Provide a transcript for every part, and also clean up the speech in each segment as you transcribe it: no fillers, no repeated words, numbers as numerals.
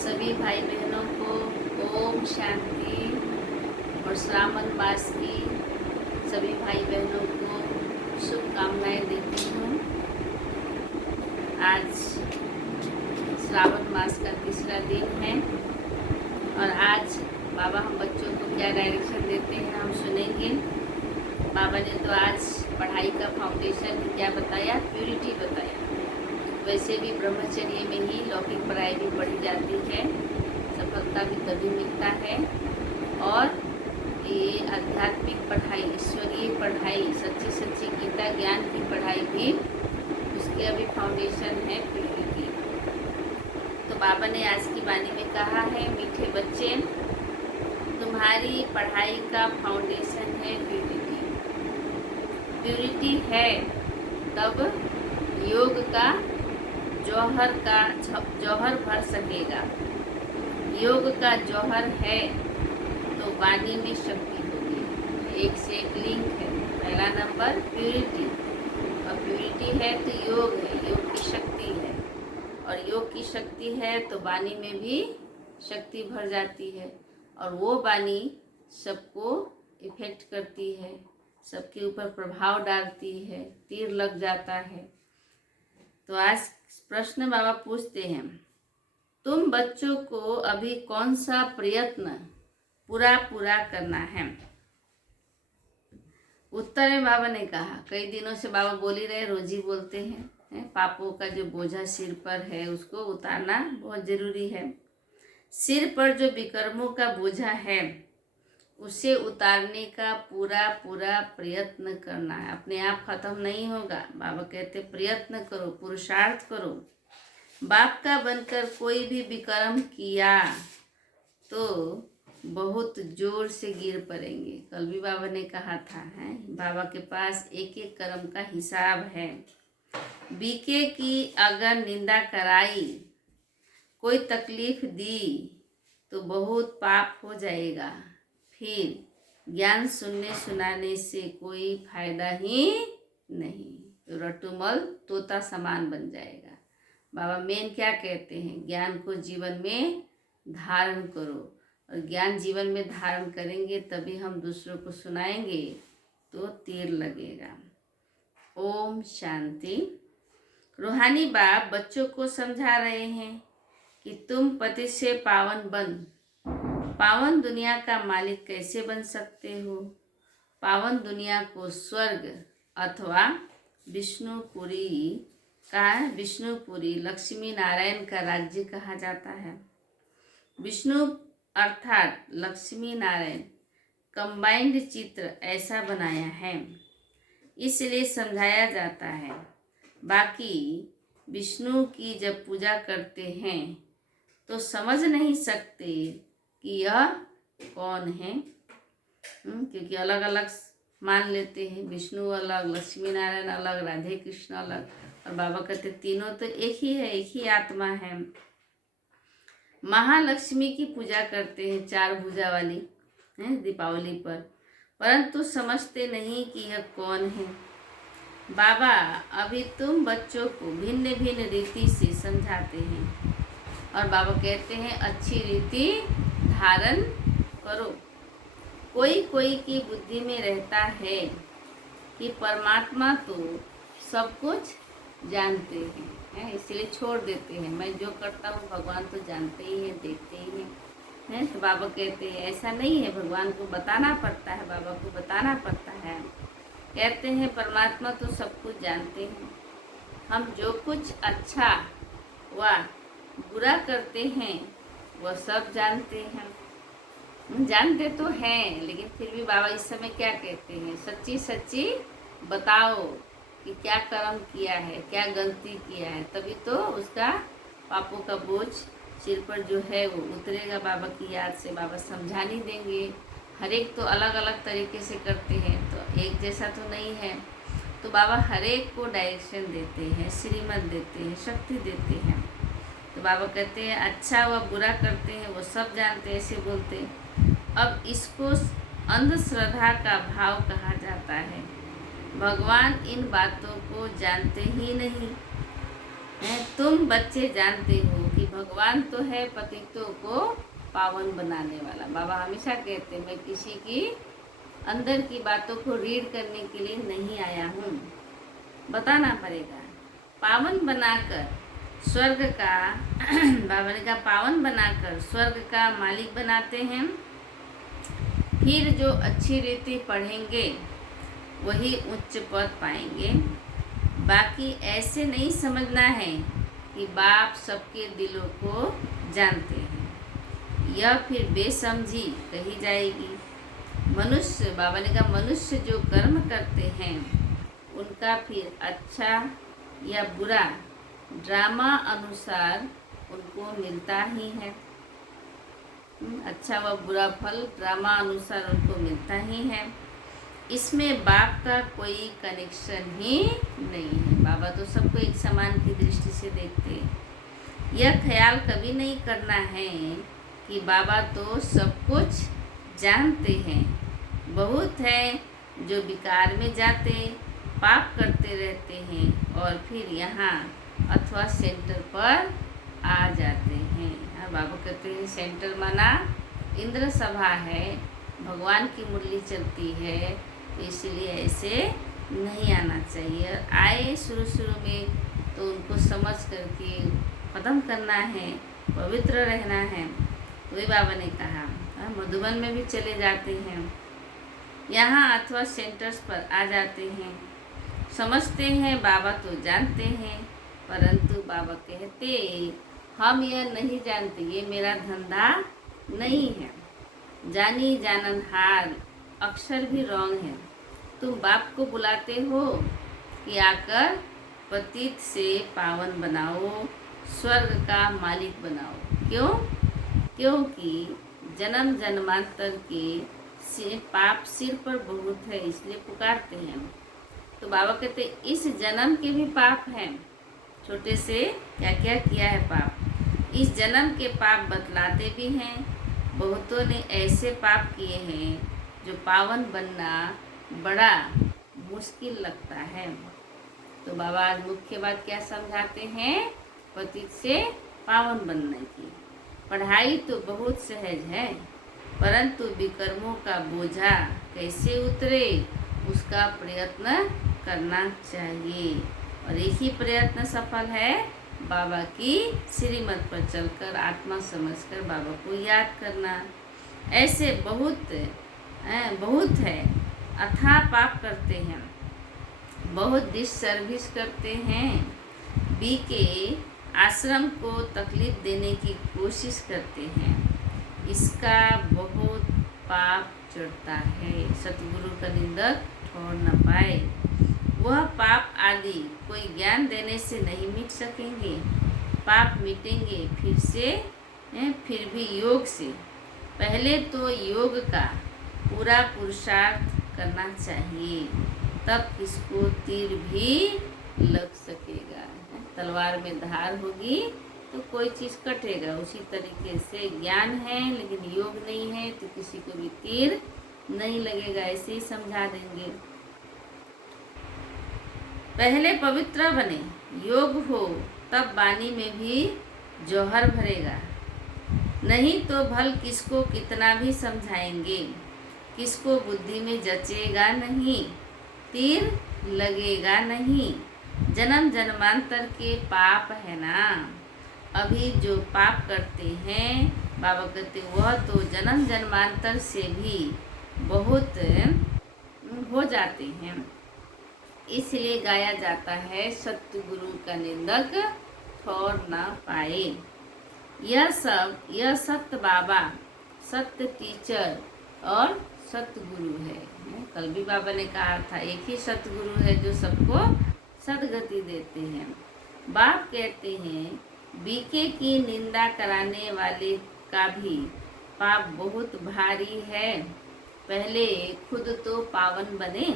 सभी भाई बहनों को ओम शांति और श्रावण मास की सभी भाई बहनों को शुभकामनाएं देती हूँ। आज श्रावण मास का तीसरा दिन है और आज बाबा हम बच्चों को क्या डायरेक्शन देते हैं हम सुनेंगे। बाबा ने तो आज पढ़ाई का फाउंडेशन क्या बताया, प्यूरिटी बताया। वैसे भी ब्रह्मचर्य में ही लौकिक पढ़ाई भी पढ़ी जाती है, सफलता भी तभी मिलता है। और ये आध्यात्मिक पढ़ाई, ईश्वरीय पढ़ाई, सच्ची सच्ची गीता ज्ञान की पढ़ाई भी उसके अभी फाउंडेशन है प्योरिटी। तो बाबा ने आज की वाणी में कहा है, मीठे बच्चे, तुम्हारी पढ़ाई का फाउंडेशन है प्योरिटी। प्योरिटी है तब योग का जौहर भर सकेगा। योग का जौहर है तो वाणी में शक्ति होगी। एक से एक लिंक है। पहला नंबर प्योरिटी, और प्योरिटी है तो योग है, योग की शक्ति है, और योग की शक्ति है तो वाणी में भी शक्ति भर जाती है, और वो वाणी सबको इफेक्ट करती है, सबके ऊपर प्रभाव डालती है, तीर लग जाता है। तो आज प्रश्न बाबा पूछते हैं, तुम बच्चों को अभी कौन सा प्रयत्न पूरा करना है? उत्तर में बाबा ने कहा, कई दिनों से बाबा बोल ही रहे, रोज ही बोलते हैं, पापों का जो बोझा सिर पर है उसको उतारना बहुत जरूरी है। सिर पर जो विकर्मों का बोझा है उसे उतारने का पूरा प्रयत्न करना है। अपने आप खत्म नहीं होगा। बाबा कहते प्रयत्न करो, पुरुषार्थ करो। बाप का बनकर कोई भी विकर्म किया तो बहुत जोर से गिर पड़ेंगे। कल भी बाबा ने कहा था, है बाबा के पास एक एक कर्म का हिसाब है। बीके की अगर निंदा कराई, कोई तकलीफ दी तो बहुत पाप हो जाएगा। फिर ज्ञान सुनने सुनाने से कोई फायदा ही नहीं, तो रटुमल तोता समान बन जाएगा। बाबा मेन क्या कहते हैं, ज्ञान को जीवन में धारण करो, और ज्ञान जीवन में धारण करेंगे तभी हम दूसरों को सुनाएंगे तो तीर लगेगा। ओम शांति। रूहानी बाप बच्चों को समझा रहे हैं कि तुम पति से पावन दुनिया का मालिक कैसे बन सकते हो। पावन दुनिया को स्वर्ग अथवा विष्णुपुरी लक्ष्मी नारायण का राज्य कहा जाता है। विष्णु अर्थात लक्ष्मी नारायण कंबाइंड चित्र ऐसा बनाया है, इसलिए समझाया जाता है। बाकी विष्णु की जब पूजा करते हैं तो समझ नहीं सकते कि यह कौन है, क्योंकि अलग अलग मान लेते हैं। विष्णु अलग, लक्ष्मी नारायण अलग, राधे कृष्ण अलग, और बाबा कहते तीनों तो एक ही है, एक ही आत्मा है। महालक्ष्मी की पूजा करते हैं, 4 भुजा वाली हैं दीपावली पर, परंतु समझते नहीं कि यह कौन है। बाबा अभी तुम बच्चों को भिन्न भिन्न रीति से समझाते हैं, और बाबा कहते हैं अच्छी रीति धारण करो। कोई की बुद्धि में रहता है कि परमात्मा तो सब कुछ जानते हैं, इसलिए छोड़ देते हैं। मैं जो करता हूँ भगवान तो जानते ही हैं, देखते ही हैं। तो बाबा कहते हैं ऐसा नहीं है, भगवान को बताना पड़ता है, बाबा को बताना पड़ता है। कहते हैं परमात्मा तो सब कुछ जानते हैं। हम जो कुछ अच्छा व बुरा करते हैं वह सब जानते हैं। जानते तो हैं, लेकिन फिर भी बाबा इस समय क्या कहते हैं, सच्ची बताओ कि क्या कर्म किया है, क्या गलती किया है, तभी तो उसका पापों का बोझ सिर पर जो है वो उतरेगा। बाबा की याद से बाबा समझा नहीं देंगे। हर एक तो अलग अलग तरीके से करते हैं, तो एक जैसा तो नहीं है। तो बाबा हर एक को डायरेक्शन देते हैं, श्रीमत देते हैं, शक्ति देते हैं। तो बाबा कहते हैं अच्छा व बुरा करते हैं वो सब जानते हैं, ऐसे बोलते हैं। अब इसको अंधश्रद्धा का भाव कहा जाता है। भगवान इन बातों को जानते ही नहीं हैं। तुम बच्चे जानते हो कि भगवान तो है पतितों को पावन बनाने वाला। बाबा हमेशा कहते हैं मैं किसी की अंदर की बातों को रीड करने के लिए नहीं आया हूँ, बताना पड़ेगा। पावन बनाकर स्वर्ग का बाबा ने कहा पावन बनाकर स्वर्ग का मालिक बनाते हैं। फिर जो अच्छी रीति पढ़ेंगे वही उच्च पद पाएंगे। बाकी ऐसे नहीं समझना है कि बाप सबके दिलों को जानते हैं, यह फिर बेसमझी कही जाएगी। मनुष्य, बाबा ने कहा, मनुष्य जो कर्म करते हैं उनका फिर अच्छा या बुरा ड्रामा अनुसार उनको मिलता ही है। अच्छा व बुरा फल ड्रामा अनुसार उनको मिलता ही है। इसमें बाप का कोई कनेक्शन ही नहीं है। बाबा तो सबको एक समान की दृष्टि से देखते हैं। यह ख्याल कभी नहीं करना है कि बाबा तो सब कुछ जानते हैं। बहुत हैं जो विकार में जाते, पाप करते रहते हैं और फिर यहाँ अथवा सेंटर पर आ जाते हैं। बाबा कहते हैं सेंटर माना इंद्र सभा है, भगवान की मुरली चलती है, तो इसलिए ऐसे नहीं आना चाहिए। आए शुरू में तो उनको समझ करके ख़त्म करना है, पवित्र रहना है। वही बाबा ने कहा। मधुबन में भी चले जाते हैं, यहाँ अथवा सेंटर्स पर आ जाते हैं, समझते हैं बाबा तो जानते हैं, परंतु बाबा कहते हम यह नहीं जानते, ये मेरा धंधा नहीं है। जानी जाननहार अक्षर भी रॉन्ग है। तुम बाप को बुलाते हो कि आकर पतित से पावन बनाओ, स्वर्ग का मालिक बनाओ। क्यों? क्योंकि जन्म जन्मांतर के पाप सिर पर बहुत है, इसलिए पुकारते हैं। तो बाबा कहते इस जन्म के भी पाप हैं, छोटे से क्या क्या किया है पाप। इस जन्म के पाप बतलाते भी हैं। बहुतों ने ऐसे पाप किए हैं जो पावन बनना बड़ा मुश्किल लगता है। तो बाबा आज मुख्य बात क्या समझाते हैं? पतित से पावन बनने की। पढ़ाई तो बहुत सहज है, परंतु विकर्मों का बोझा कैसे उतरे उसका प्रयत्न करना चाहिए। और एक ही प्रयत्न सफल है, बाबा की श्रीमत पर चलकर आत्मा समझकर बाबा को याद करना। ऐसे बहुत है। अथाह पाप करते हैं, बहुत डिससर्विस करते हैं, बी के आश्रम को तकलीफ देने की कोशिश करते हैं। इसका बहुत पाप चढ़ता है। सतगुरु का निंदक छोड़ न पाए। वह पाप आदि कोई ज्ञान देने से नहीं मिट सकेंगे। पाप मिटेंगे फिर भी योग से। पहले तो योग का पूरा पुरुषार्थ करना चाहिए, तब किसको तीर भी लग सकेगा। तलवार में धार होगी तो कोई चीज़ कटेगा। उसी तरीके से ज्ञान है लेकिन योग नहीं है तो किसी को भी तीर नहीं लगेगा। ऐसे ही समझा देंगे। पहले पवित्र बने, योग हो तब वाणी में भी जौहर भरेगा। नहीं तो भल किसको कितना भी समझाएंगे, किसको बुद्धि में जचेगा नहीं, तीर लगेगा नहीं। जन्म जन्मांतर के पाप है ना। अभी जो पाप करते हैं, बाबा कहते वह तो जन्म जन्मांतर से भी बहुत हो जाते हैं। इसलिए गाया जाता है सतगुरु का निंदक ठौर ना पाए। यह सत्य बाबा, सत्य टीचर और सतगुरु है। कल भी बाबा ने कहा था एक ही सतगुरु है जो सबको सदगति देते हैं। बाप कहते हैं बीके की निंदा कराने वाले का भी पाप बहुत भारी है। पहले खुद तो पावन बने।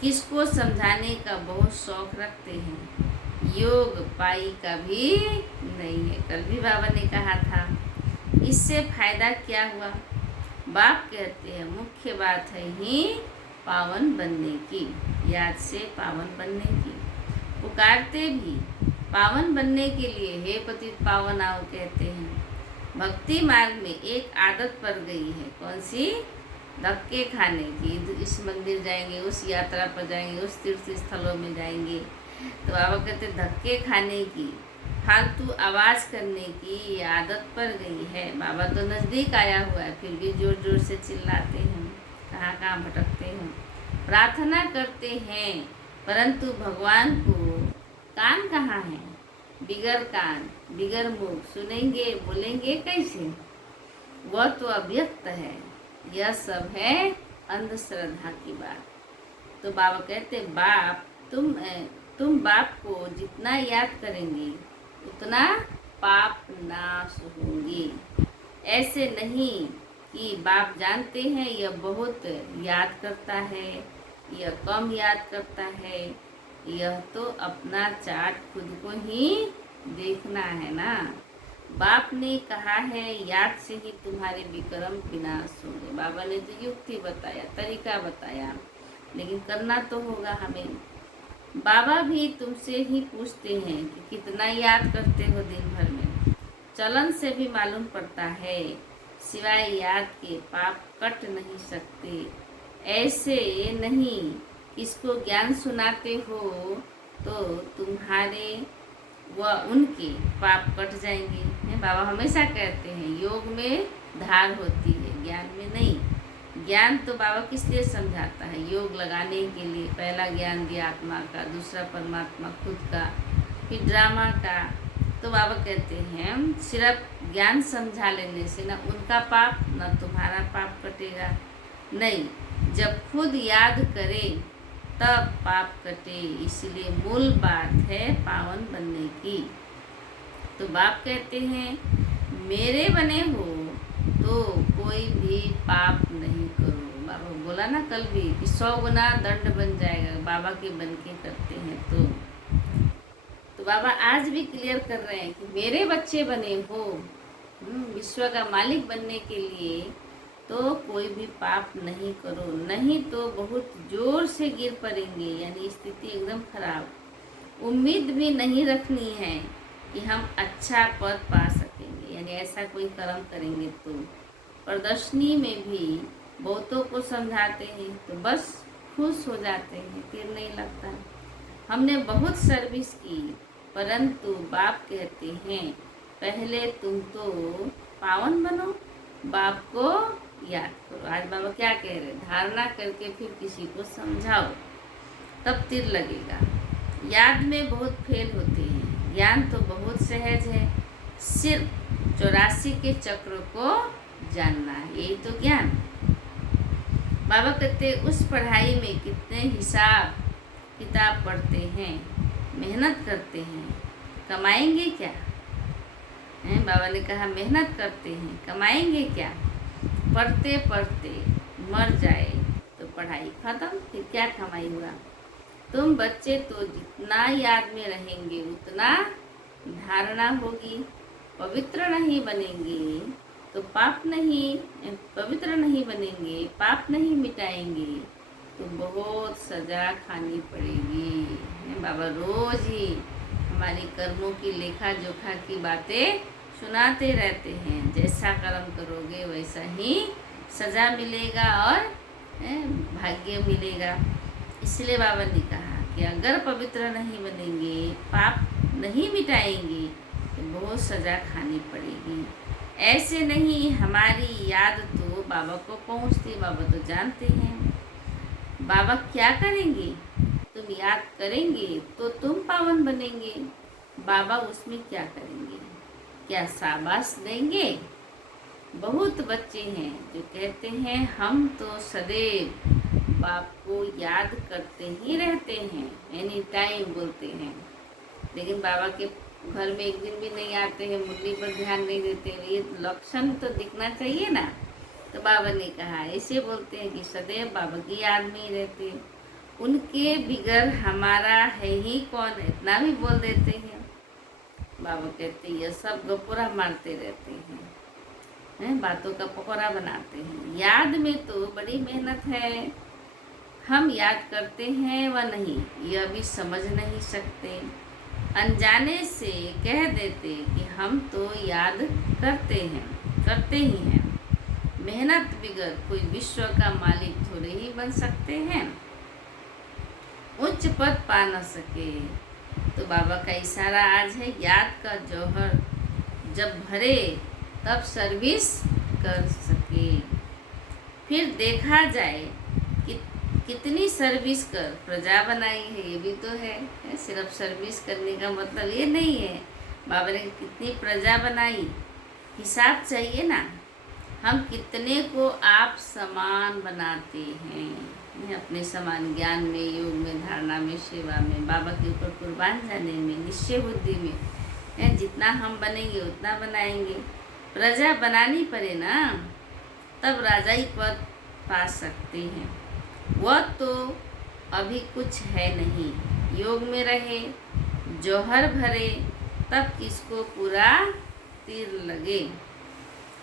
किसको समझाने का बहुत शौक रखते हैं, योग पाई का भी नहीं है। कल भी बाबा ने कहा था। इससे फायदा क्या हुआ? बाप कहते हैं मुख्य बात है ही पावन बनने की, याद से पावन बनने की। पुकारते भी पावन बनने के लिए, हे पतित पावन आओ कहते हैं। भक्ति मार्ग में एक आदत पड़ गई है, कौन सी? धक्के खाने की। इस मंदिर जाएंगे, उस यात्रा पर जाएंगे, उस तीर्थ स्थलों में जाएंगे, तो बाबा कहते धक्के खाने की, फालतू आवाज़ करने की ये आदत पड़ गई है। बाबा तो नज़दीक आया हुआ है फिर भी जोर जोर से चिल्लाते हैं, कहाँ कहाँ भटकते हैं। प्रार्थना करते हैं परंतु भगवान को कान कहाँ है? बिगर कान बिगर मुख सुनेंगे बोलेंगे कैसे? वह तो अव्यक्त है। यह सब है अंधश्रद्धा की बात। तो बाबा कहते बाप तुम बाप को जितना याद करेंगे उतना पाप नाश होंगे। ऐसे नहीं कि बाप जानते हैं यह बहुत याद करता है, यह कम याद करता है। यह तो अपना चार्ट खुद को ही देखना है ना। बाप ने कहा है याद से ही तुम्हारे विक्रम विनाश होंगे। बाबा ने तो युक्ति बताया, तरीका बताया, लेकिन करना तो होगा हमें। बाबा भी तुमसे ही पूछते हैं कि कितना याद करते हो दिन भर में। चलन से भी मालूम पड़ता है, सिवाय याद के पाप कट नहीं सकते। ऐसे नहीं किसको ज्ञान सुनाते हो तो तुम्हारे व उनके पाप कट जाएंगे। बाबा हमेशा कहते हैं योग में धार होती है, ज्ञान में नहीं। ज्ञान तो बाबा किस लिए समझाता है? योग लगाने के लिए। पहला ज्ञान दिया आत्मा का, दूसरा परमात्मा खुद का, फिर ड्रामा का। तो बाबा कहते हैं सिर्फ ज्ञान समझा लेने से ना उनका पाप ना तुम्हारा पाप कटेगा। नहीं, जब खुद याद करे तब पाप कटे। इसलिए मूल बात है पावन बनने की। तो बाप कहते हैं मेरे बने हो तो कोई भी पाप नहीं करो। बाबा बोला ना कल भी कि 100 गुना दंड बन जाएगा बाबा के बन के करते हैं तो बाबा आज भी क्लियर कर रहे हैं कि मेरे बच्चे बने हो विश्व का मालिक बनने के लिए तो कोई भी पाप नहीं करो, नहीं तो बहुत जोर से गिर पड़ेंगे। यानी स्थिति एकदम खराब। उम्मीद भी नहीं रखनी है कि हम अच्छा पद पा सकेंगे, यानी ऐसा कोई कर्म करेंगे तो। प्रदर्शनी में भी बहुतों को समझाते हैं तो बस खुश हो जाते हैं, तीर नहीं लगता। हमने बहुत सर्विस की, परंतु बाप कहते हैं पहले तुम तो पावन बनो, बाप को याद करो। आज बाबा क्या कह रहे? धारणा करके फिर किसी को समझाओ तब तीर लगेगा। याद में बहुत फेल होते हैं, ज्ञान तो बहुत सहज है। सिर्फ 84 के चक्र को जानना है, यही तो ज्ञान। बाबा कहते उस पढ़ाई में कितने हिसाब किताब पढ़ते हैं, मेहनत करते हैं, कमाएंगे क्या? बाबा ने कहा मेहनत करते हैं, कमाएंगे क्या? पढ़ते पढ़ते मर जाए तो पढ़ाई खत्म, फिर क्या कमाई हुआ? तुम बच्चे तो जितना याद में रहेंगे उतना धारणा होगी। पवित्र नहीं बनेंगे तो पवित्र नहीं बनेंगे, पाप नहीं मिटाएंगे तो बहुत सजा खानी पड़ेगी। बाबा रोज ही हमारी कर्मों की लेखा जोखा की बातें सुनाते रहते हैं। जैसा कर्म करोगे वैसा ही सजा मिलेगा और भाग्य मिलेगा। इसलिए बाबा ने कहा कि अगर पवित्र नहीं बनेंगे, पाप नहीं मिटाएंगे तो बहुत सजा खानी पड़ेगी। ऐसे नहीं हमारी याद तो बाबा को पहुंचती, बाबा तो जानते हैं। बाबा क्या करेंगे? तुम याद करेंगे तो तुम पावन बनेंगे। बाबा उसमें क्या करेंगे? क्या शाबाश देंगे? बहुत बच्चे हैं जो कहते हैं हम तो सदैव बाप को याद करते ही रहते हैं, एनी टाइम बोलते हैं, लेकिन बाबा के घर में एक दिन भी नहीं आते हैं, मुरली पर ध्यान नहीं देते। ये लक्षण तो दिखना चाहिए ना। तो बाबा ने कहा ऐसे बोलते हैं कि सदैव बाबा की याद में ही रहते हैं, उनके बिगर हमारा है ही कौन, इतना भी बोल देते हैं। बाबा कहते हैं ये सब गपोरा मारते रहते हैं, बातों का पकौड़ा बनाते हैं। याद में तो बड़ी मेहनत है। हम याद करते हैं व नहीं यह भी समझ नहीं सकते। अनजाने से कह देते कि हम तो याद करते ही हैं। मेहनत बिगर कोई विश्व का मालिक थोड़े ही बन सकते हैं, उच्च पद पा न सके। तो बाबा का इशारा आज है याद का जौहर जब भरे तब सर्विस कर सके। फिर देखा जाए कि कितनी सर्विस कर प्रजा बनाई है, ये भी तो है। सिर्फ सर्विस करने का मतलब ये नहीं है। बाबा ने कितनी प्रजा बनाई, हिसाब चाहिए ना। हम कितने को आप समान बनाते हैं, अपने समान ज्ञान में, योग में, धारणा में, सेवा में, बाबा के ऊपर कुर्बान जाने में, निश्चय बुद्धि में। जितना हम बनेंगे उतना बनाएंगे। प्रजा बनानी पड़े ना, तब राजाई पद पा सकते हैं। वह तो अभी कुछ है नहीं। योग में रहे, जौहर भरे, तब किसको पूरा तीर लगे।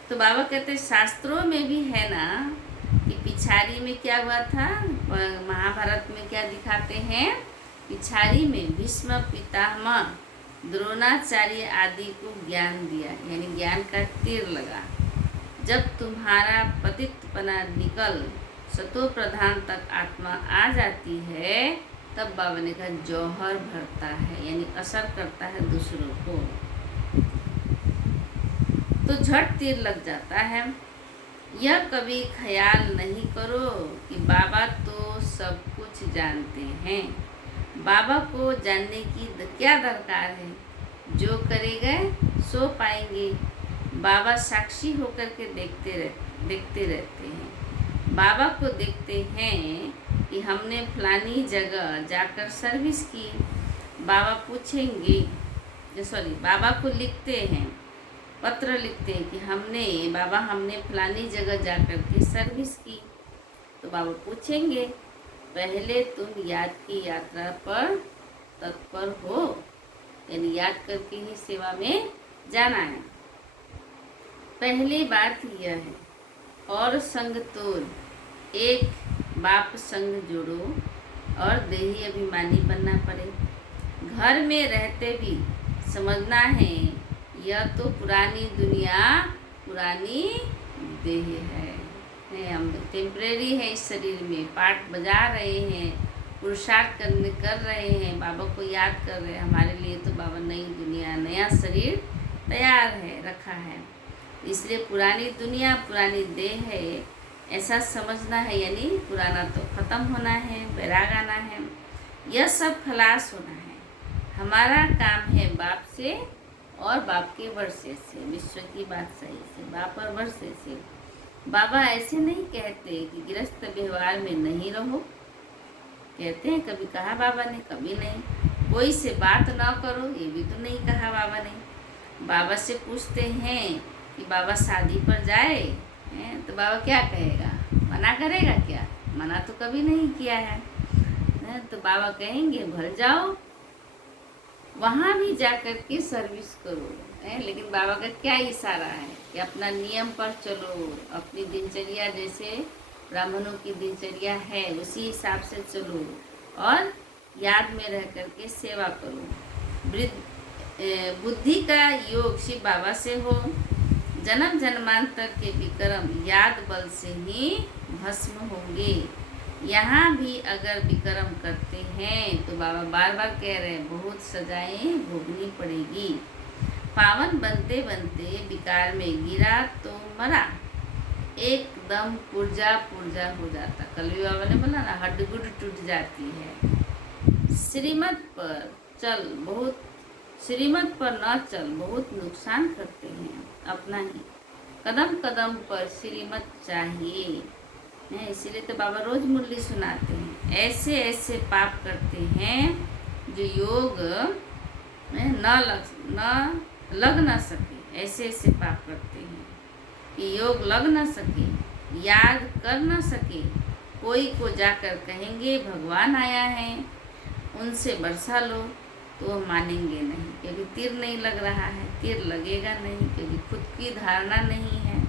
तो बाबा कहते शास्त्रों में भी है ना कि पिछाड़ी में क्या हुआ था। महाभारत में क्या दिखाते हैं, पिछाड़ी में भीष्म पितामह द्रोणाचार्य आदि को ज्ञान दिया, यानी ज्ञान का तीर लगा। जब तुम्हारा पतितपना निकल सतो प्रधान तक आत्मा आ जाती है, तब बाबा ने कहा जौहर भरता है, यानी असर करता है दूसरों को, तो झट तीर लग जाता है। यह कभी ख्याल नहीं करो कि बाबा तो सब कुछ जानते हैं। बाबा को जानने की क्या दरकार है, जो करेंगे सो पाएंगे। बाबा साक्षी होकर के देखते रहते हैं। बाबा को देखते हैं कि हमने फलानी जगह जाकर सर्विस की। बाबा पूछेंगे, बाबा को लिखते हैं, पत्र लिखते हैं कि हमने फलानी जगह जाकर के सर्विस की। तो बाबा पूछेंगे, पहले तुम याद की यात्रा पर तत्पर हो, यानी याद करके ही सेवा में जाना है। पहली बात यह है, और संग तोड़, एक बाप संग जोड़ो और देही अभिमानी बनना पड़े। घर में रहते भी समझना है, यह तो पुरानी दुनिया, पुरानी देह है। हम टेम्परेरी है, इस शरीर में पाठ बजा रहे हैं, पुरुषार्थ कर रहे हैं, बाबा को याद कर रहे हैं। हमारे लिए तो बाबा नई दुनिया, नया शरीर तैयार है, रखा है। इसलिए पुरानी दुनिया, पुरानी देह है, ऐसा समझना है। यानी पुराना तो ख़त्म होना है, बैराग आना है, यह सब खलास होना है। हमारा काम है बाप से और बाप के वर्षे से, विश्व की बादशाही से, बाप और वर्षे से। बाबा ऐसे नहीं कहते कि गृहस्थ व्यवहार में नहीं रहो, कहते हैं। कभी कहा बाबा ने, कभी नहीं। कोई से बात ना करो, ये भी तो नहीं कहा बाबा ने। बाबा से पूछते हैं कि बाबा शादी पर जाए, तो बाबा क्या कहेगा, मना करेगा क्या? मना तो कभी नहीं किया है। तो बाबा कहेंगे भर जाओ, वहाँ भी जाकर के सर्विस करो। लेकिन बाबा का क्या इशारा है कि अपना नियम पर चलो, अपनी दिनचर्या जैसे ब्राह्मणों की दिनचर्या है उसी हिसाब से चलो और याद में रह करके सेवा करो। बुद्धि का योग शिव बाबा से हो। जन्म जन्मांतर के विक्रम याद बल से ही भस्म होंगे। यहाँ भी अगर विक्रम करते हैं तो बाबा बार बार कह रहे हैं बहुत सजाएं भोगनी पड़ेगी। पावन बनते बनते विकार में गिरा तो मरा, एकदम पुर्जा पुर्जा हो जाता। कल भी बाबा ने बोला ना, हड्डगुड टूट जाती है। श्रीमत पर चल, बहुत श्रीमत पर न चल, बहुत नुकसान करते हैं अपना ही। कदम कदम पर श्रीमत चाहिए, इसीलिए तो बाबा रोज मुरली सुनाते हैं। ऐसे ऐसे पाप करते हैं जो योग लग न सके, ऐसे ऐसे पाप करते हैं कि योग लग न सके, याद कर न सके। कोई को जाकर कहेंगे भगवान आया है, उनसे बरसा लो, तो मानेंगे नहीं, क्योंकि तीर नहीं लग रहा है। तीर लगेगा नहीं क्योंकि खुद की धारणा नहीं है।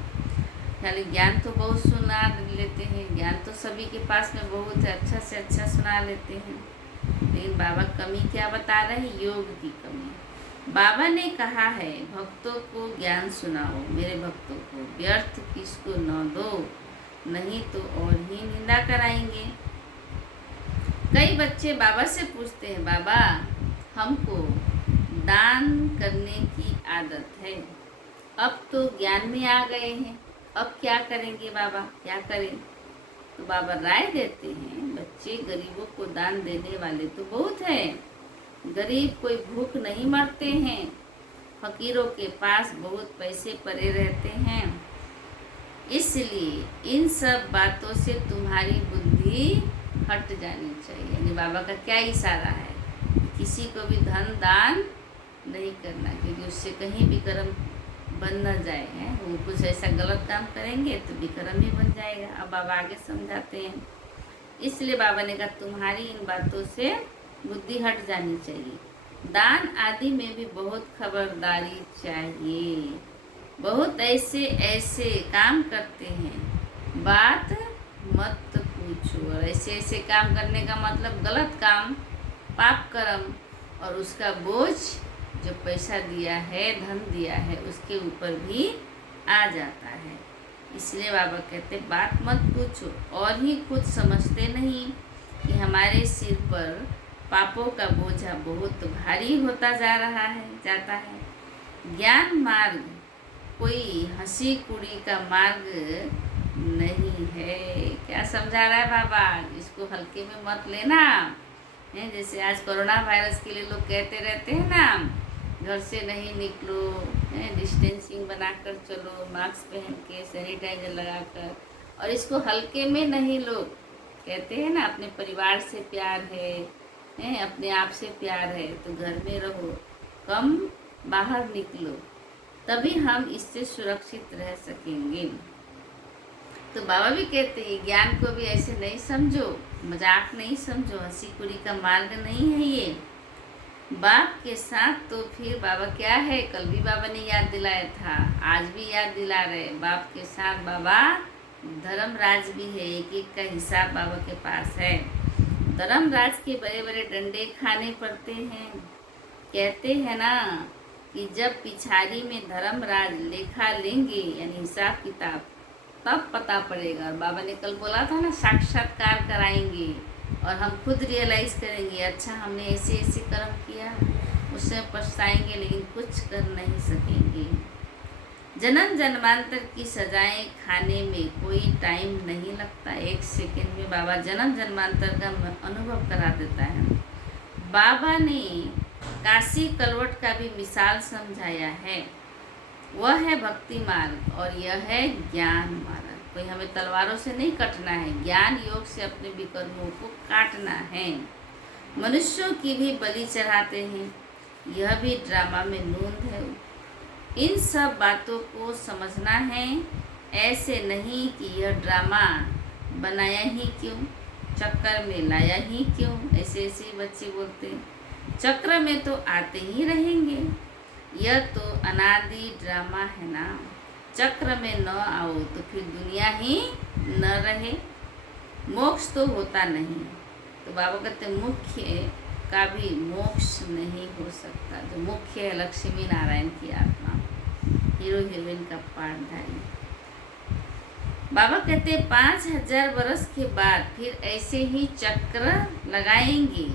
खाली ज्ञान तो बहुत सुना लेते हैं, ज्ञान तो सभी के पास में बहुत है, अच्छा से अच्छा सुना लेते हैं। लेकिन बाबा कमी क्या बता रहे हैं, योग की कमी। बाबा ने कहा है भक्तों को ज्ञान सुनाओ, मेरे भक्तों को व्यर्थ किसको न दो, नहीं तो और ही निंदा कराएंगे। कई बच्चे बाबा से पूछते हैं, बाबा हमको दान करने की आदत है, अब तो ज्ञान में आ गए हैं, अब क्या करेंगे बाबा, क्या करें? तो बाबा राय देते हैं, बच्चे गरीबों को दान देने वाले तो बहुत हैं। गरीब कोई भूख नहीं मरते हैं। फकीरों के पास बहुत पैसे पड़े रहते हैं। इसलिए इन सब बातों से तुम्हारी बुद्धि हट जानी चाहिए। यानी बाबा का क्या इशारा है, किसी को भी धन दान नहीं करना, क्योंकि उससे कहीं भी कर्म बन न जाए है। वो कुछ ऐसा गलत काम करेंगे तो विक्रम ही बन जाएगा। अब बाबा आगे समझाते हैं, इसलिए बाबा ने कहा तुम्हारी इन बातों से बुद्धि हट जानी चाहिए। दान आदि में भी बहुत खबरदारी चाहिए। बहुत ऐसे ऐसे काम करते हैं, बात मत पूछो। और ऐसे ऐसे काम करने का मतलब गलत काम, पाप कर्म, और उसका बोझ जो पैसा दिया है, धन दिया है, उसके ऊपर भी आ जाता है। इसलिए बाबा कहते बात मत पूछो। और ही खुद समझते नहीं कि हमारे सिर पर पापों का बोझा बहुत भारी होता जाता है। ज्ञान मार्ग कोई हंसी कुड़ी का मार्ग नहीं है। क्या समझा रहा है बाबा, इसको हल्के में मत लेना है। जैसे आज कोरोना वायरस के लिए लोग कहते रहते हैं ना, घर से नहीं निकलो, डिस्टेंसिंग बनाकर चलो, मास्क पहन के, सैनिटाइजर लगाकर। और इसको हल्के में नहीं, लोग कहते हैं ना अपने परिवार से प्यार है, अपने आप से प्यार है, तो घर में रहो, कम बाहर निकलो, तभी हम इससे सुरक्षित रह सकेंगे। तो बाबा भी कहते हैं ज्ञान को भी ऐसे नहीं समझो, मजाक नहीं समझो, हंसी कुड़ी का मार्ग नहीं है ये। बाप के साथ तो फिर बाबा क्या है, कल भी बाबा ने याद दिलाया था, आज भी याद दिला रहे। बाप के साथ बाबा धर्मराज भी है, एक एक का हिसाब बाबा के पास है। धर्मराज के बड़े बड़े डंडे खाने पड़ते हैं। कहते हैं ना कि जब पिछाड़ी में धर्मराज लेखा लेंगे, यानी हिसाब किताब, तब पता पड़ेगा। और बाबा ने कल बोला था ना, साक्षात्कार कराएंगे और हम खुद रियलाइज़ करेंगे, अच्छा हमने ऐसे ऐसे कर्म किया, उससे पछताएंगे लेकिन कुछ कर नहीं सकेंगे। जन्म जन्मांतर की सजाएं खाने में कोई टाइम नहीं लगता। 1 सेकेंड में बाबा जन्म जन्मांतर का अनुभव करा देता है। बाबा ने काशी कलवट का भी मिसाल समझाया है। वह है भक्ति मार्ग और यह है ज्ञान मार्ग। कोई हमें तलवारों से नहीं कटना है, ज्ञान योग से अपने विकर्मों को काटना है। मनुष्यों की भी बलि चढ़ाते हैं, यह भी ड्रामा में नूंद है। इन सब बातों को समझना है, ऐसे नहीं कि यह ड्रामा बनाया ही क्यों, चक्कर में लाया ही क्यों। ऐसे ऐसे बच्चे बोलते हैं, चक्र में तो आते ही रहेंगे, यह तो अनादि ड्रामा है ना। चक्र में न आओ तो फिर दुनिया ही न रहे, मोक्ष तो होता नहीं। तो बाबा कहते मुख्य का भी मोक्ष नहीं हो सकता। जो मुख्य है लक्ष्मी नारायण की आत्मा, हीरो हीरोइन का पार्टधारी। बाबा कहते 5000 वर्ष के बाद फिर ऐसे ही चक्र लगाएंगे।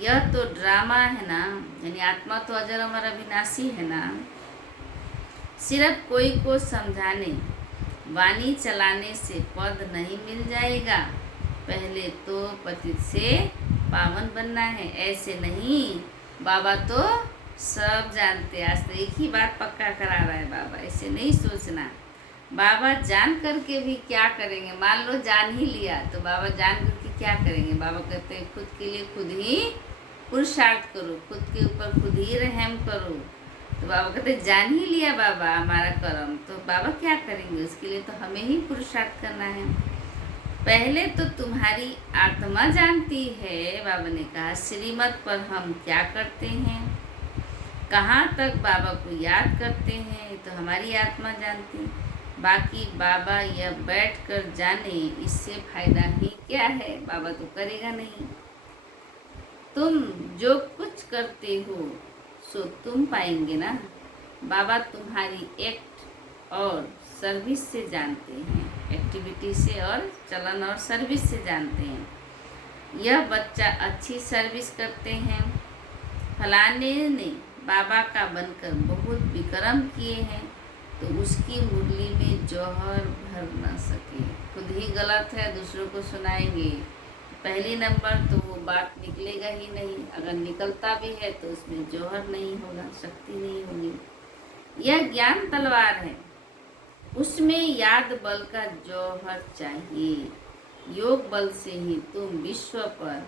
यह तो ड्रामा है ना, यानी आत्मा तो अजर अमर अविनाशी है ना। सिर्फ कोई को समझाने, वाणी चलाने से पद नहीं मिल जाएगा। पहले तो पतित से पावन बनना है, ऐसे नहीं। बाबा तो सब जानते, आज तो एक ही बात पक्का करा रहा है बाबा, ऐसे नहीं सोचना। बाबा जान करके भी क्या करेंगे, मान लो जान ही लिया तो बाबा जान करके क्या करेंगे। बाबा कहते हैं खुद के लिए खुद ही पुरुषार्थ करो, खुद के ऊपर खुद ही रहम करो। तो बाबा कहते हैं जान ही लिया बाबा हमारा कर्म, तो बाबा क्या करेंगे, उसके लिए तो हमें ही पुरुषार्थ करना है। पहले तो तुम्हारी आत्मा जानती है, बाबा ने कहा श्रीमत पर हम क्या करते हैं, कहाँ तक बाबा को याद करते हैं, तो हमारी आत्मा जानती है। बाकी बाबा यह बैठ कर जाने, इससे फायदा ही क्या है, बाबा तो करेगा नहीं। तुम जो कुछ करते हो सो तुम पाएंगे ना। बाबा तुम्हारी एक्ट और सर्विस से जानते हैं, एक्टिविटी से और चलन और सर्विस से जानते हैं। यह बच्चा अच्छी सर्विस करते हैं, फलाने ने बाबा का बनकर बहुत विक्रम किए हैं, तो उसकी मुरली में जौहर भर न सके। खुद ही गलत है, दूसरों को सुनाएंगे, पहली नंबर तो वो बात निकलेगा ही नहीं। अगर निकलता भी है तो उसमें जौहर नहीं होगा, शक्ति नहीं होगी। यह ज्ञान तलवार है, उसमें याद बल का जौहर चाहिए। योग बल से ही तुम विश्व पर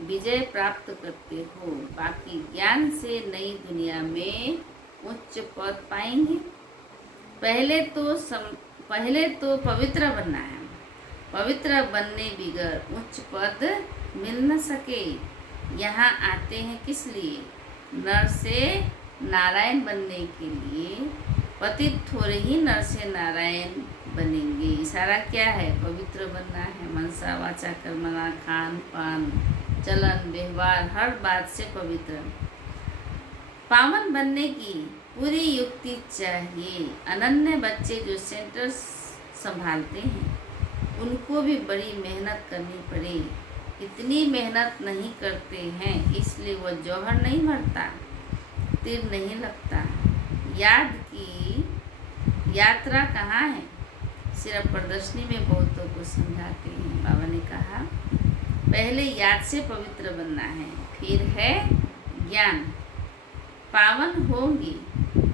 विजय प्राप्त करते हो, बाकी ज्ञान से नई दुनिया में उच्च पद पाएंगे। पहले तो पवित्र बनना है, पवित्र बनने बिगर उच्च पद मिल न सके। यहाँ आते हैं किस लिए? नर से नारायण बनने के लिए। पतित थोड़े ही नर से नारायण बनेंगे। इशारा क्या है? पवित्र बनना है। मनसा वाचा कर्मणा, खान पान चलन व्यवहार हर बात से पवित्र। पावन बनने की पूरी युक्ति चाहिए। अनन्य बच्चे जो सेंटर संभालते हैं उनको भी बड़ी मेहनत करनी पड़े। इतनी मेहनत नहीं करते हैं, इसलिए वह जौहर नहीं भरता, तीर नहीं लगता। याद की यात्रा कहाँ है? सिर्फ प्रदर्शनी में बहुतों को समझाते हैं। बाबा ने कहा पहले याद से पवित्र बनना है, फिर है ज्ञान। पावन होंगी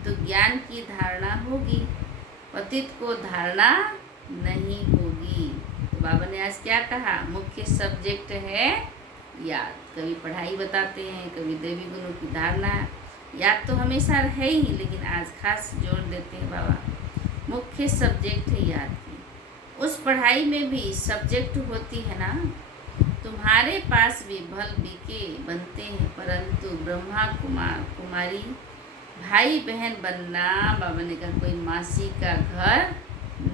तो ज्ञान की धारणा होगी, पतित को धारणा नहीं होगी। तो बाबा ने आज क्या कहा? मुख्य सब्जेक्ट है याद। कभी पढ़ाई बताते हैं, कभी देवी गुणों की धारणा। याद तो हमेशा है ही, लेकिन आज खास जोर देते हैं बाबा, मुख्य सब्जेक्ट है याद की। उस पढ़ाई में भी सब्जेक्ट होती है ना। तुम्हारे पास भी भल बीके बनते हैं, परंतु ब्रह्मा कुमार कुमारी भाई बहन बनना, बाबा ने कहा, कोई मासी का घर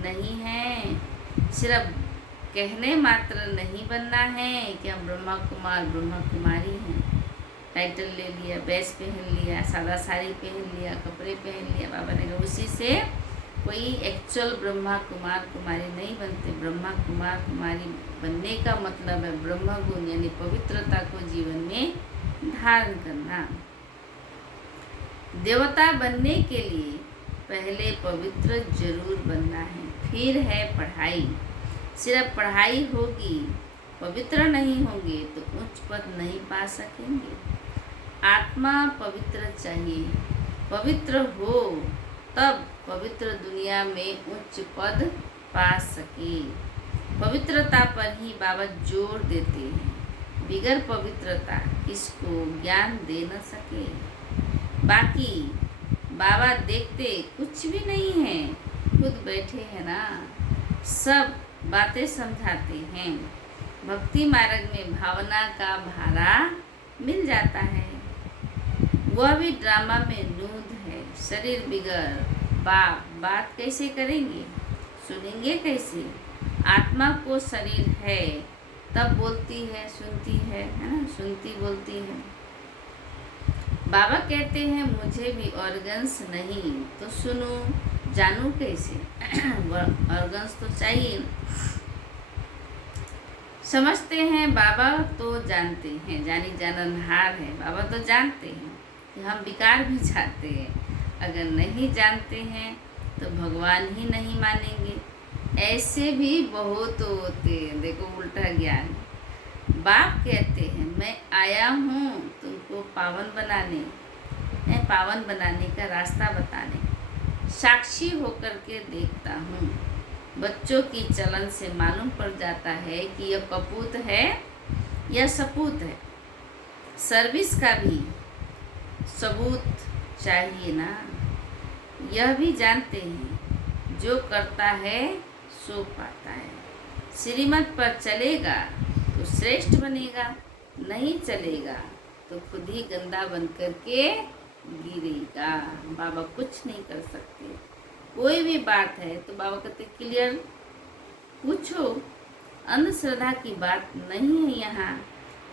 नहीं है। सिर्फ कहने मात्र नहीं बनना है कि हम ब्रह्मा कुमार ब्रह्मा कुमारी हैं। टाइटल ले लिया, बैच पहन लिया, सादा साड़ी पहन लिया, कपड़े पहन लिया। बाबा ने कहा उसी से कोई एक्चुअल ब्रह्मा कुमार कुमारी नहीं बनते। ब्रह्मा कुमार कुमारी बनने का मतलब है ब्रह्म गुण यानी पवित्रता को जीवन में धारण करना। देवता बनने के लिए पहले पवित्र जरूर बनना है, फिर है पढ़ाई। सिर्फ पढ़ाई होगी, पवित्र नहीं होंगे तो उच्च पद नहीं पा सकेंगे। आत्मा पवित्र चाहिए, पवित्र हो तब पवित्र दुनिया में उच्च पद पा सके। पवित्रता पर ही बाबा जोर देते हैं। बिगर पवित्रता किसको ज्ञान दे न सके। बाकी बाबा देखते कुछ भी नहीं है, खुद बैठे हैं ना, सब बातें समझाते हैं। भक्ति मार्ग में भावना का भारा मिल जाता है, वह भी ड्रामा में नूद है। शरीर बिगड़ बात कैसे करेंगे, सुनेंगे कैसे? आत्मा को शरीर है तब बोलती है, सुनती है ना, सुनती बोलती है। बाबा कहते हैं मुझे भी ऑर्गन्स नहीं तो सुनूं जानूं कैसे? ऑर्गन्स तो चाहिए। समझते हैं बाबा तो जानते हैं, जानी जाननहार है। बाबा तो जानते हैं कि हम विकार भी चाहते हैं। अगर नहीं जानते हैं तो भगवान ही नहीं मानेंगे। ऐसे भी बहुत होते हैं। देखो उल्टा ज्ञान। बाप कहते हैं मैं आया हूँ तुमको पावन बनाने, मैं पावन बनाने का रास्ता बताने। साक्षी होकर के देखता हूँ। बच्चों की चलन से मालूम पड़ जाता है कि यह कपूत है या सपूत है। सर्विस का भी सबूत चाहिए ना। यह भी जानते हैं जो करता है सो पाता है। श्रीमत पर चलेगा तो श्रेष्ठ बनेगा, नहीं चलेगा तो खुद ही गंदा बन करके गिरेगा। बाबा कुछ नहीं कर सकते। कोई भी बात है तो बाबा कहते क्लियर पूछो। अंधश्रद्धा की बात नहीं है यहाँ।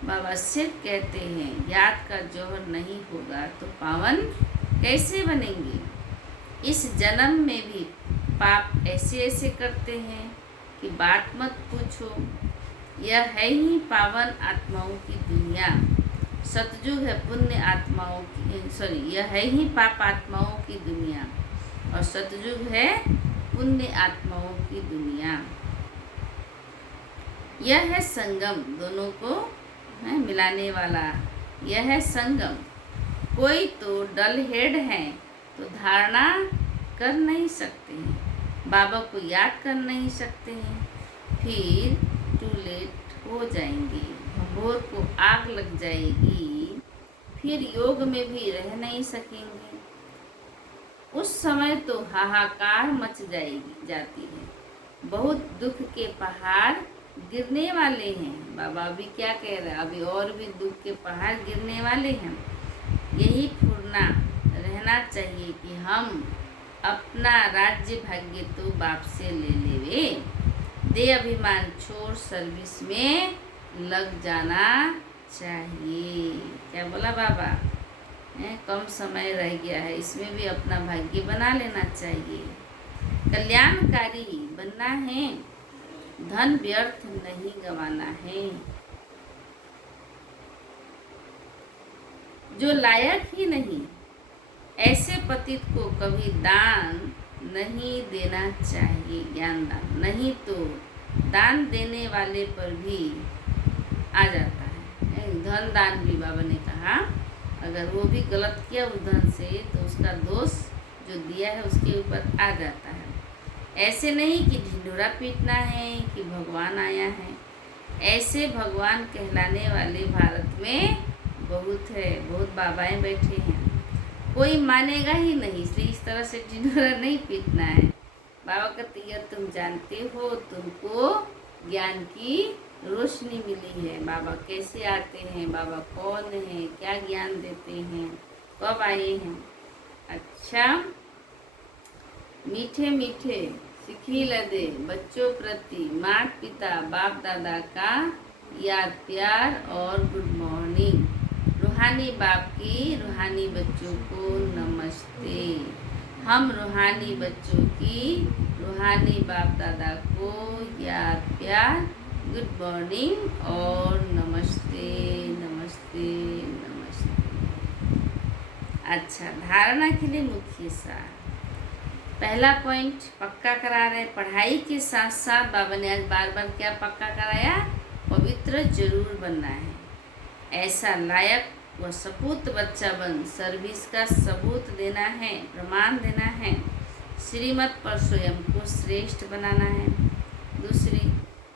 बाबा सिर्फ कहते हैं याद का जौहर नहीं होगा तो पावन कैसे बनेंगे। इस जन्म में भी पाप ऐसे ऐसे करते हैं कि बात मत पूछो। यह है ही पावन आत्माओं की दुनिया। सतयुग है पुण्य आत्माओं की, यह है ही पाप आत्माओं की दुनिया। और सतयुग है पुण्य आत्माओं की दुनिया। यह है संगम, दोनों को है मिलाने वाला। यह है संगम। कोई तो डल हेड है तो धारणा कर नहीं सकते हैं, बाबा को याद कर नहीं सकते हैं, फिर टू लेट हो जाएंगे, भोर को आग लग जाएगी, फिर योग में भी रह नहीं सकेंगे। उस समय तो हाहाकार मच जाती है, बहुत दुख के पहाड़ गिरने वाले हैं। बाबा अभी क्या कह रहे हैं, अभी और भी दुख के पहाड़ गिरने वाले हैं। यही फुरना रहना चाहिए कि हम अपना राज्य भाग्य तो बाप से ले लेवे, दे अभिमान छोड़ सर्विस में लग जाना चाहिए। क्या बोला बाबा, कम समय रह गया है, इसमें भी अपना भाग्य बना लेना चाहिए। कल्याणकारी बनना है, धन व्यर्थ नहीं गंवाना है। जो लायक ही नहीं ऐसे पतित को कभी दान नहीं देना चाहिए, ज्ञान दान, नहीं तो दान देने वाले पर भी आ जाता है। धन दान भी बाबा ने कहा अगर वो भी गलत किया उस धन से तो उसका दोष जो दिया है उसके ऊपर आ जाता है। ऐसे नहीं कि ढिंढोरा पीटना है कि भगवान आया है। ऐसे भगवान कहलाने वाले भारत में बहुत है, बहुत बाबाएं बैठे हैं, कोई मानेगा ही नहीं, इसलिए इस तरह से ढिंढोरा नहीं पीटना है। बाबा कहते हैं तुम जानते हो, तुमको ज्ञान की रोशनी मिली है, बाबा कैसे आते हैं, बाबा कौन है, क्या ज्ञान देते हैं, कब आए हैं। अच्छा, मीठे मीठे सिखी लदे बच्चों प्रति माता पिता बाप दादा का याद प्यार और गुड मॉर्निंग। रूहानी बाप की रूहानी बच्चों को नमस्ते। हम रूहानी बच्चों की रूहानी बाप दादा को याद प्यार गुड मॉर्निंग और नमस्ते नमस्ते नमस्ते। अच्छा, धारणा के लिए मुख्य सार। पहला पॉइंट पक्का करा रहे, पढ़ाई के साथ साथ बाबा ने आज बार बार क्या पक्का कराया, पवित्र जरूर बनना है। ऐसा लायक व सपूत बच्चा बन सर्विस का सबूत देना है, प्रमाण देना है, श्रीमत पर स्वयं को श्रेष्ठ बनाना है। दूसरी,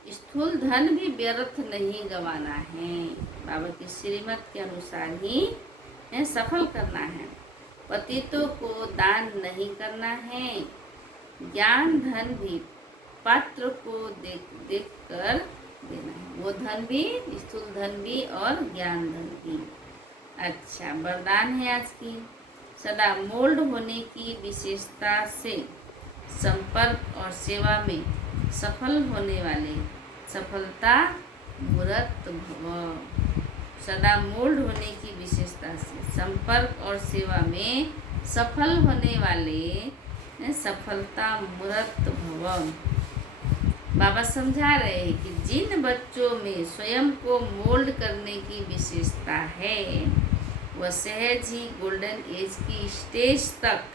स्थूल धन भी व्यर्थ नहीं गंवाना है, बाबा की श्रीमत के अनुसार ही सफल करना है। पतितों को दान नहीं करना है, ज्ञान धन भी पात्र को देख कर देना है, वो धन भी, स्थूल धन भी और ज्ञान धन भी। अच्छा, वरदान है आज की, सदा मोल्ड होने की विशेषता से संपर्क और सेवा में सफल होने वाले सफलता मूर्त भव। सदा मोल्ड होने की विशेषता से संपर्क और सेवा में सफल होने वाले सफलता मूर्त भव। बाबा समझा रहे हैं कि जिन बच्चों में स्वयं को मोल्ड करने की विशेषता है वह सहज ही गोल्डन एज की स्टेज तक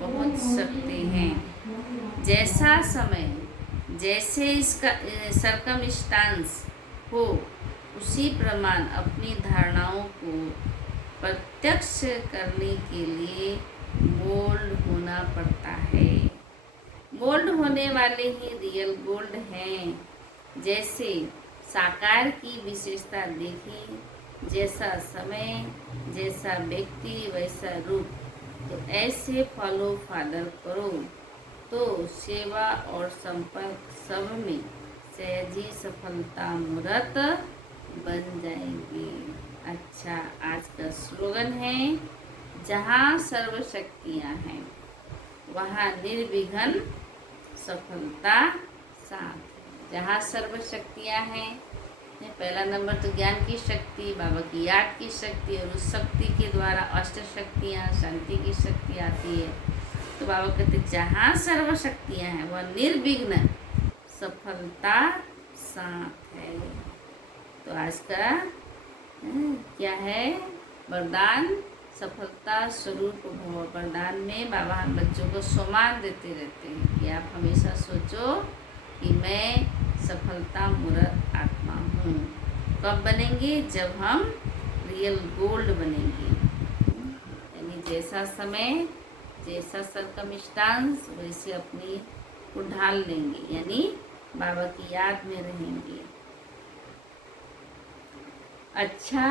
पहुंच सकते हैं। जैसा समय, जैसे इसका सरकमस्टांस हो, उसी प्रमाण अपनी धारणाओं को प्रत्यक्ष करने के लिए मोल्ड होना पड़ता है। मोल्ड होने वाले ही रियल गोल्ड हैं। जैसे साकार की विशेषता देखी, जैसा समय, जैसा व्यक्ति वैसा रूप, तो ऐसे फॉलो फादर करो तो सेवा और संपर्क सब में सहज ही सफलता मूर्त बन जाएंगे। अच्छा, आज का स्लोगन है, जहाँ सर्वशक्तियाँ हैं वहाँ निर्विघ्न सफलता साथ। जहाँ सर्वशक्तियाँ हैं, पहला नंबर तो ज्ञान की शक्ति, बाबा की याद की शक्ति, और उस शक्ति के द्वारा अष्ट शक्तियाँ, शांति की शक्ति आती है। तो बाबा कहते जहाँ सर्वशक्तियाँ हैं वह निर्विघ्न सफलता साथ है। तो आज का क्या है वरदान, सफलता स्वरूप भव वरदान में बाबा हम बच्चों को सम्मान देते रहते हैं कि आप हमेशा सोचो कि मैं सफलता मूर्त आत्मा हूँ। कब बनेंगे? जब हम रियल गोल्ड बनेंगे। यानी जैसा समय, जैसा सरकमस्टांस, वैसे अपनी को ढाल लेंगे, यानी बाबा की याद में रहेंगे। अच्छा,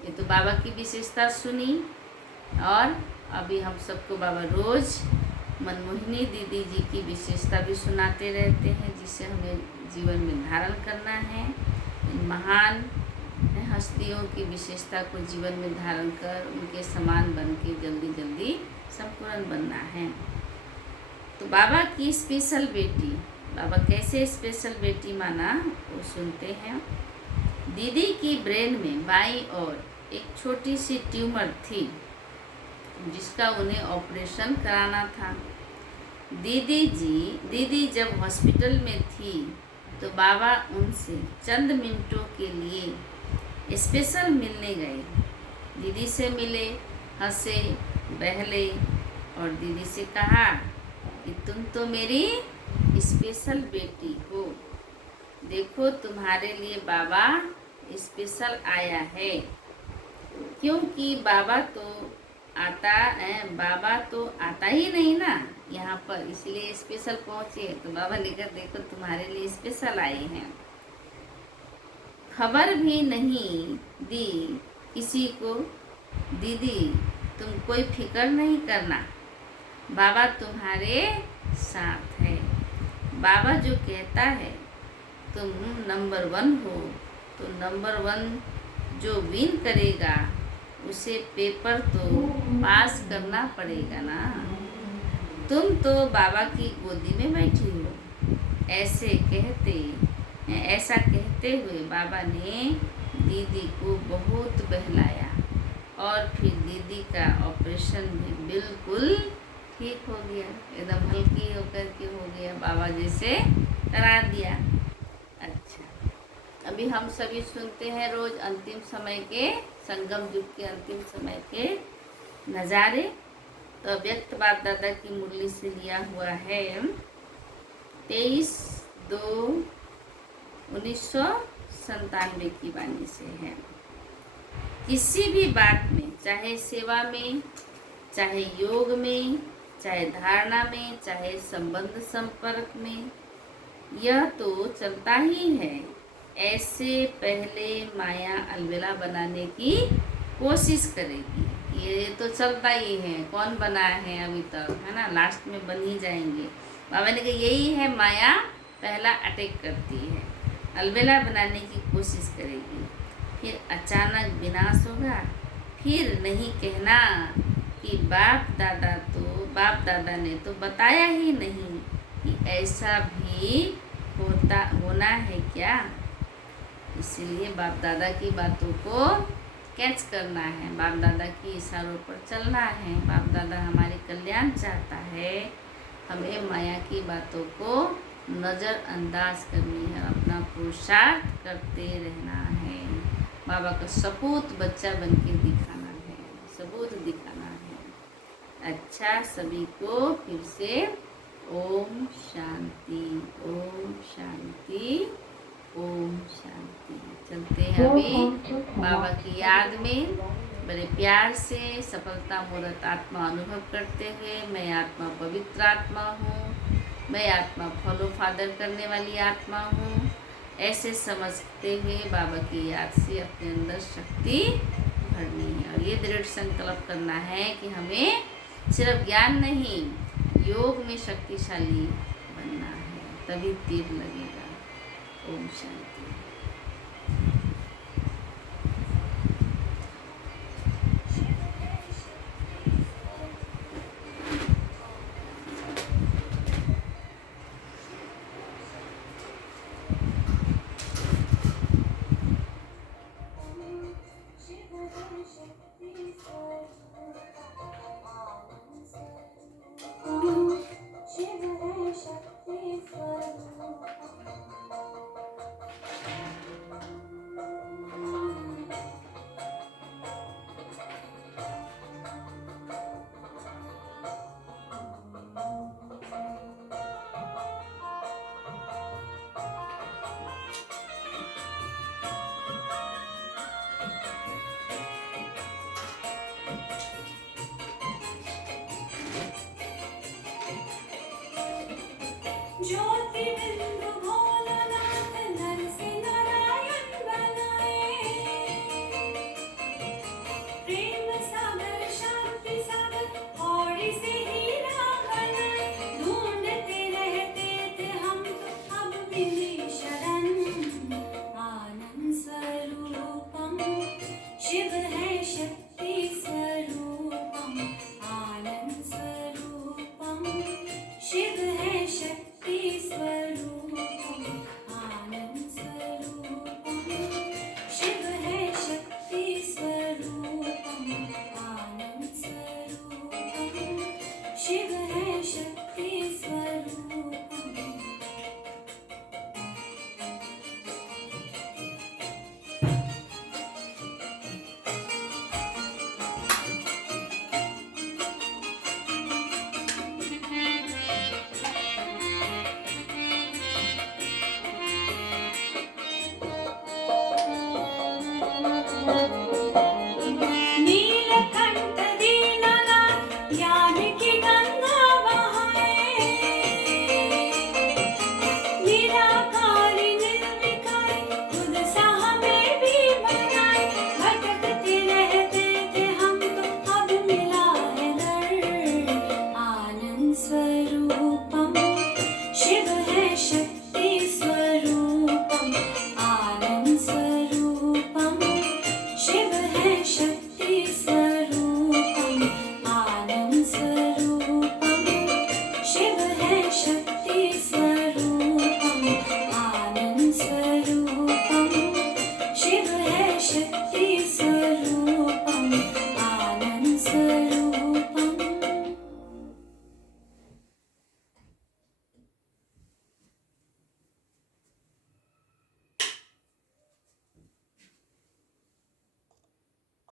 ये तो बाबा की विशेषता सुनी, और अभी हम सबको बाबा रोज़ मनमोहिनी दीदी जी की विशेषता भी सुनाते रहते हैं, जिसे हमें जीवन में धारण करना है। इन महान हस्तियों की विशेषता को जीवन में धारण कर उनके समान बन के जल्दी जल्दी संपूर्ण बनना है। तो बाबा की स्पेशल बेटी, बाबा कैसे स्पेशल बेटी माना वो सुनते हैं। दीदी की ब्रेन में बाईं ओर एक छोटी सी ट्यूमर थी जिसका उन्हें ऑपरेशन कराना था। दीदी जब हॉस्पिटल में थी तो बाबा उनसे चंद मिनटों के लिए स्पेशल मिलने गए। दीदी से मिले, हंसे, बहले और दीदी से कहा कि तुम तो मेरी स्पेशल बेटी हो, देखो तुम्हारे लिए बाबा स्पेशल आया है। क्योंकि बाबा तो आता ही नहीं ना यहाँ पर, इसलिए स्पेशल पहुँचे। तो बाबा ने कहा देखो तुम्हारे लिए स्पेशल आए हैं। खबर भी नहीं दी किसी को, दीदी तुम कोई फिक्र नहीं करना, बाबा तुम्हारे साथ है। बाबा जो कहता है तुम नंबर 1 हो, तो नंबर 1 जो विन करेगा उसे पेपर तो पास करना पड़ेगा ना। तुम तो बाबा की गोदी में बैठी हो। ऐसा कहते हुए बाबा ने दीदी को बहुत बहलाया और फिर दीदी का ऑपरेशन भी बिल्कुल ठीक हो गया, एकदम हल्की होकर के हो गया, बाबा जैसे करा दिया। अच्छा, अभी हम सभी सुनते हैं रोज अंतिम समय के, संगम युग के अंतिम समय के नज़ारे। तो व्यक्त बाप दादा की मुरली से लिया हुआ है 23/2/1997 की वाणी से है। किसी भी बात में, चाहे सेवा में, चाहे योग में, चाहे धारणा में, चाहे संबंध संपर्क में, यह तो चलता ही है। ऐसे पहले माया अलबेला बनाने की कोशिश करेगी। ये तो चलता ही है, कौन बना है अभी तक, है ना, लास्ट में बन ही जाएंगे। बाबा ने कहा यही है, माया पहला अटैक करती है, अलबेला बनाने की कोशिश करेगी, फिर अचानक विनाश होगा। फिर नहीं कहना कि बाप दादा ने तो बताया ही नहीं कि ऐसा भी होना है क्या। इसलिए बाप दादा की बातों को कैच करना है, बाप दादा की इशारों पर चलना है। बाप दादा हमारे कल्याण चाहता है, हमें माया की बातों को नज़रअंदाज करनी है, अपना पुरुषार्थ करते रहना है, बाबा का सपूत बच्चा बन के दिखाना है, सबूत दिखाना है। अच्छा, सभी को फिर से ओम शांति, ओम शांति, ओम शांति। चलते हैं अभी बाबा की याद में बड़े प्यार से सफलता मूर्त आत्मा अनुभव करते हुए। मैं आत्मा पवित्र आत्मा हूँ, मैं आत्मा फॉलो फादर करने वाली आत्मा हूँ, ऐसे समझते हुए बाबा की याद से अपने अंदर शक्ति भरनी है। और ये दृढ़ संकल्प करना है कि हमें सिर्फ ज्ञान नहीं, योग में शक्तिशाली बनना है, तभी तीर लगेगा। ओम शांति। ज्योति बिंदु